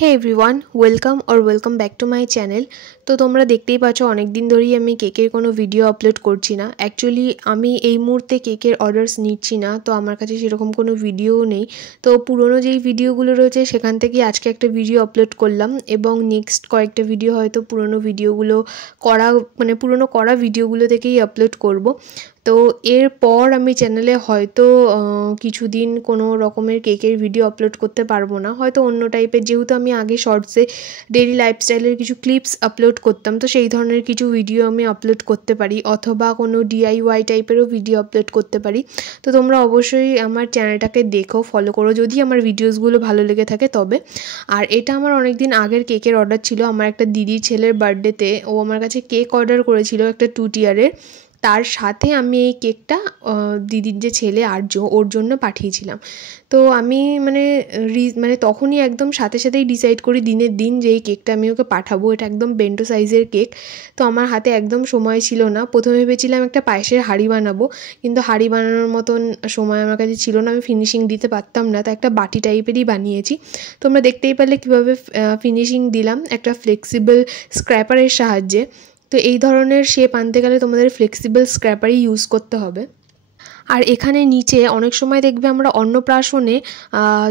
Hey everyone, welcome back to my channel. তো তোমরা দেখতেই পাচ্ছ অনেক দিন ধরেই আমি কেকের কোনো ভিডিও আপলোড করছি না। অ্যাকচুয়ালি আমি এই মুহূর্তে কেকের অর্ডারস নিচ্ছি না, তো আমার কাছে সেরকম কোনো ভিডিও নেই। তো পুরনো যেই ভিডিওগুলো রয়েছে সেখান থেকেই আজকে একটা ভিডিও আপলোড করলাম, এবং নেক্সট কয়েকটা ভিডিও হয়তো পুরনো ভিডিওগুলো পুরনো করা ভিডিওগুলো থেকেই আপলোড করব। তো এরপর আমি চ্যানেলে হয়তো কিছুদিন কোনো রকমের কেকের ভিডিও আপলোড করতে পারবো না, হয়তো অন্য টাইপের, যেহেতু আমি আগে শর্টসে ডেইলি লাইফস্টাইলের কিছু ক্লিপস আপলোড করতাম, তো সেই ধরনের কিছু ভিডিও আমি আপলোড করতে পারি, অথবা কোনো DIY টাইপেরও ভিডিও আপলোড করতে পারি। তো তোমরা অবশ্যই আমার চ্যানেলটাকে দেখো, ফলো করো যদি আমার ভিডিওসগুলো ভালো লেগে থাকে তবে। আর এটা আমার অনেক দিন আগের কেকের অর্ডার ছিল। আমার একটা দিদির ছেলের বার্থডেতে ও আমার কাছে কেক অর্ডার করেছিল একটা 2 টিয়ারের। তার সাথে আমি এই কেকটা দিদির যে ছেলে আর্য, ওর জন্য পাঠিয়েছিলাম। তো আমি তখনই একদম সাথেই ডিসাইড করি দিনের দিন যে এই কেকটা আমি ওকে পাঠাবো। এটা একদম বেন্টো সাইজের কেক। তো আমার হাতে একদম সময় ছিল না। প্রথমে ভেবেছিলাম একটা পায়েসের হাঁড়ি বানাবো, কিন্তু হাঁড়ি বানানোর মতন সময় আমার কাছে ছিল না, আমি ফিনিশিং দিতে পারতাম না, তো একটা বাটি টাইপেরই বানিয়েছি। তোমরা দেখতেই পারলে কীভাবে ফিনিশিং দিলাম, একটা ফ্লেক্সিবল স্ক্র্যাপারের সাহায্যে। তো এই ধরনের শেপ আনতে গেলে তোমাদের ফ্লেক্সিবল স্ক্র্যাপারই ইউজ করতে হবে। আর এখানে নিচে অনেক সময় দেখবে আমরা অন্নপ্রাশনে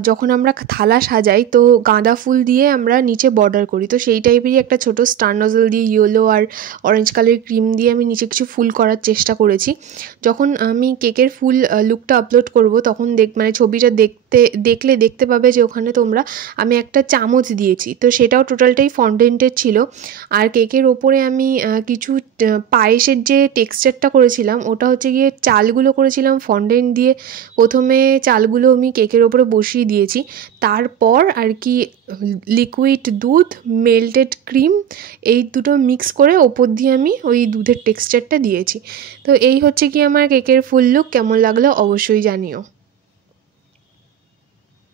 যখন আমরা থালা সাজাই, তো গাঁদা ফুল দিয়ে আমরা নিচে বর্ডার করি, তো সেই টাইপেরই একটা ছোটো স্টার নজল দিয়ে ইয়েলো আর অরেঞ্জ কালারের ক্রিম দিয়ে আমি নিচে কিছু ফুল করার চেষ্টা করেছি। যখন আমি কেকের ফুল লুকটা আপলোড করব তখন ছবিটা দেখতে পাবে যে ওখানে আমি একটা চামচ দিয়েছি, তো সেটাও টোটালটাই ফন্ডেন্টের ছিল। আর কেকের ওপরে আমি কিছু পায়েসের যে টেক্সচারটা করেছিলাম ওটা হচ্ছে গিয়ে চালগুলো করেছিলাম ফন্ডেন্ট দিয়ে। প্রথমে চালগুলো আমি কেকের ওপরে বসিয়ে দিয়েছি, তারপর আর কি লিকুইড দুধ, মেল্টেড ক্রিম, এই দুটো মিক্স করে ওপর দিয়ে আমি ওই দুধের টেক্সচারটা দিয়েছি। তো এই হচ্ছে কি আমার কেকের ফুল লুক। কেমন লাগলো অবশ্যই জানিও।